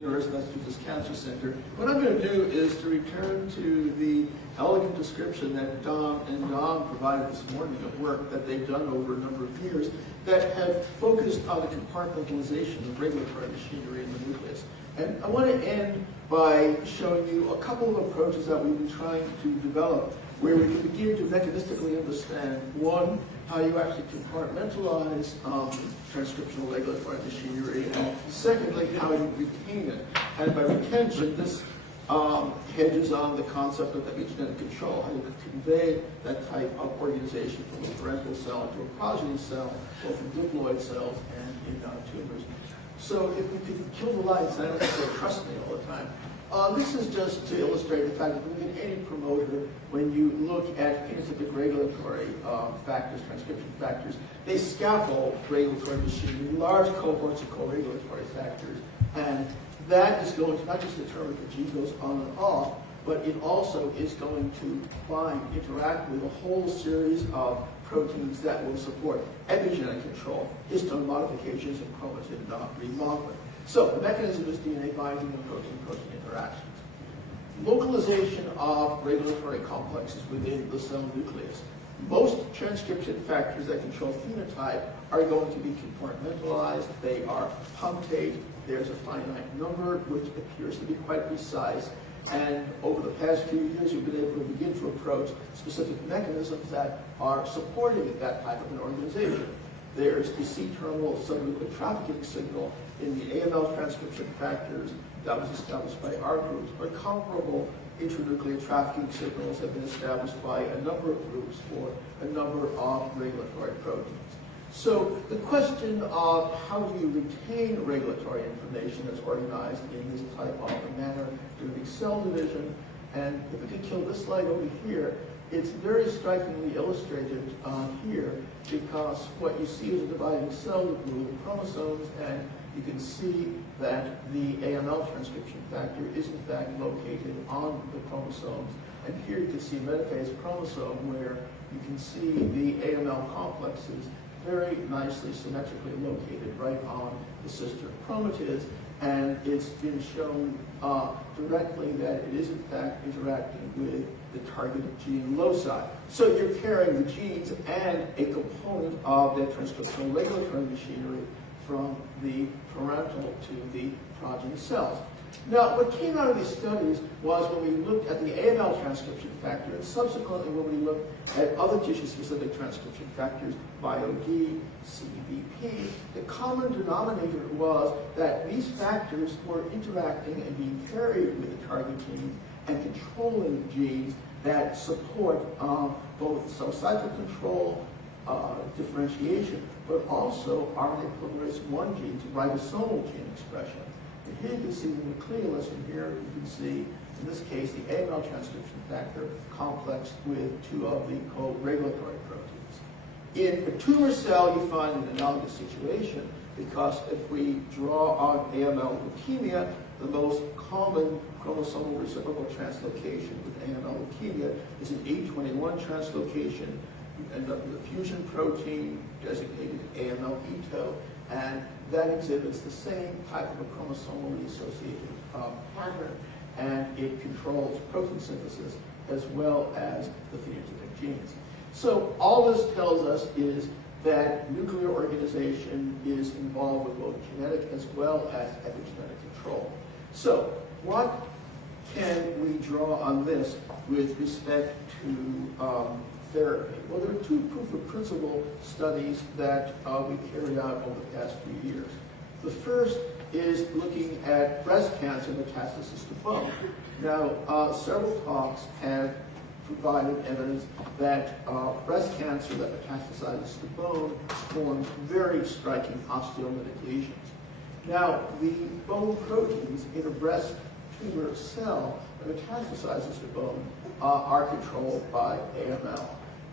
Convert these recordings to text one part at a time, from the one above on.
Metastasis Cancer Center. What I'm going to do is to return to the elegant description that Don provided this morning of work that they've done over a number of years that have focused on the compartmentalization of regulatory machinery in the nucleus. And I want to end by showing you a couple of approaches that we've been trying to develop where we can begin to mechanistically understand, one, how you actually compartmentalize transcriptional regulatory machinery, and secondly, how you retain it. And by retention, this hedges on the concept of epigenetic control, how you convey that type of organization from a parental cell to a progeny cell, both in diploid cells and in tumors. So if we could kill the lights, I don't have to trust me all the time. This is just to illustrate the fact that within any promoter, when you look at phenotypic regulatory factors, transcription factors, they scaffold regulatory machinery, large cohorts of co-regulatory factors, and that is going to not just determine if the gene goes on and off, but it also is going to bind, interact with a whole series of proteins that will support epigenetic control, histone modifications, and chromatin remodeling. So the mechanism is DNA binding and protein-protein interactions. Localization of regulatory complexes within the cell nucleus. Most transcription factors that control phenotype are going to be compartmentalized. They are punctate. There's a finite number, which appears to be quite precise. And over the past few years, we've been able to begin to approach specific mechanisms that are supporting that type of an organization. There's the C-terminal subnuclear trafficking signal in the AML transcription factors that was established by our groups, but comparable intranuclear trafficking signals have been established by a number of groups for a number of regulatory proteins. So the question of how do you retain regulatory information that's organized in this type of a manner during cell division, and if we could kill this slide over here, it's very strikingly illustrated here because what you see is a dividing cell with blue chromosomes, and you can see that the AML transcription factor is in fact located on the chromosomes. And here you can see a metaphase chromosome where you can see the AML complexes very nicely symmetrically located right on the sister chromatids, and it's been shown directly that it is in fact interacting with the targeted gene loci. So you're carrying the genes and a component of that transcriptional regulatory machinery from the parental to the progeny cells. Now, what came out of these studies was when we looked at the AML transcription factor, and subsequently when we looked at other tissue-specific transcription factors, BioD, CBP, the common denominator was that these factors were interacting and being carried with the target genes and controlling genes that support both cell cycle control, differentiation, but also RNA polymerase I genes, ribosomal gene expression. And here you can see the nucleolus, and here you can see, in this case, the AML transcription factor complexed with two of the co-regulatory proteins. In a tumor cell, you find an analogous situation because if we draw on AML leukemia, the most common chromosomal reciprocal translocation with AML leukemia is an E21 translocation. You end up with a fusion protein designated AML-ETO, and that exhibits the same type of a chromosomally associated pattern, and it controls protein synthesis as well as the phenotypic genes. So all this tells us is that nuclear organization is involved with both genetic as well as epigenetic control. So what can we draw on this with respect to therapy? Well, there are two proof of principle studies that we carried out over the past few years. The first is looking at breast cancer metastasis to bone. Now, several talks have provided evidence that breast cancer that metastasizes to bone forms very striking osteolytic lesions. Now, the bone proteins in a breast tumor cell that metastasizes to bone are controlled by AML.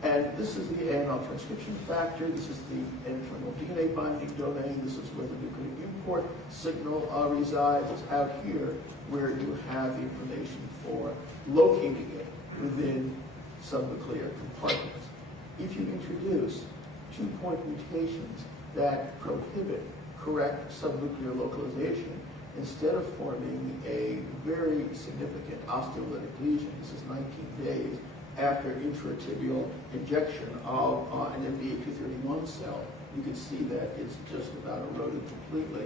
And this is the AML transcription factor. This is the internal DNA binding domain. This is where the nuclear import signal resides. It's out here where you have the information for locating it within subnuclear compartments. If you introduce 2-point mutations that prohibit correct subnuclear localization, instead of forming a very significant osteolytic lesion, this is 19 days after intratibial injection of an MDA231 cell, you can see that it's just about eroded completely.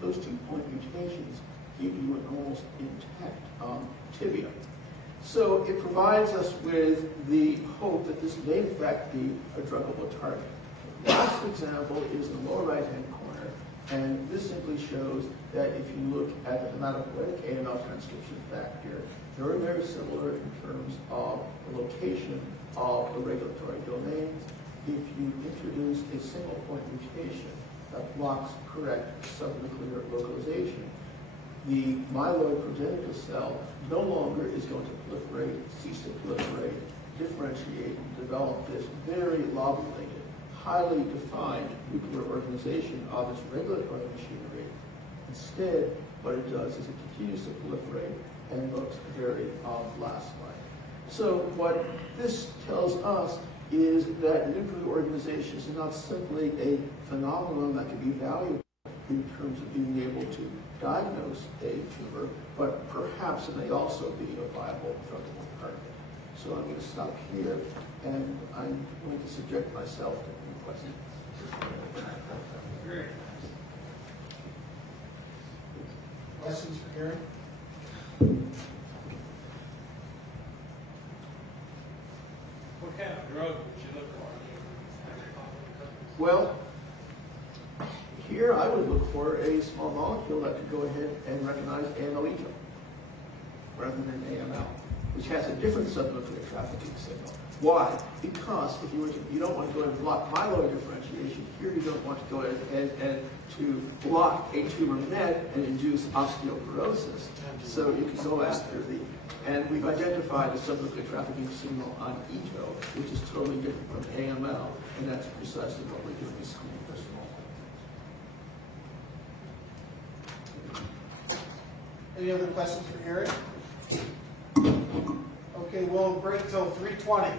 Those 2-point mutations give you an almost intact tibia. So it provides us with the hope that this may in fact be a druggable target. The last example is in the lower right-hand corner, and this simply shows that if you look at the hematopoietic AML transcription factor, very, very similar in terms of the location of the regulatory domains. If you introduce a single point mutation that blocks correct subnuclear localization, the myeloid progenitor cell no longer is going to proliferate, cease to proliferate, differentiate, and develop this very lobulated, highly defined nuclear organization of its regulatory machinery. Instead, what it does is it continues to proliferate and looks very blast-like. So what this tells us is that nuclear organization is not simply a phenomenon that can be valuable in terms of being able to diagnose a tumor, but perhaps it may also be a viable druggable target. So I'm going to stop here, and I'm going to subject myself to any questions. Great. Questions for Gary? What kind of drug would you look for? Well, here I would look for a small molecule that could go ahead and recognize AML rather than AML, which has a different subnuclear trafficking signal. Why? Because if you don't want to go ahead and block myeloid differentiation, here you don't want to go ahead and to block a tumor met and induce osteoporosis. So you can go after and we've identified a subnuclear trafficking signal on ETO, which is totally different from AML, and that's precisely what we're doing is screening for small. Any other questions for Gary? Okay, we'll break till 3:20.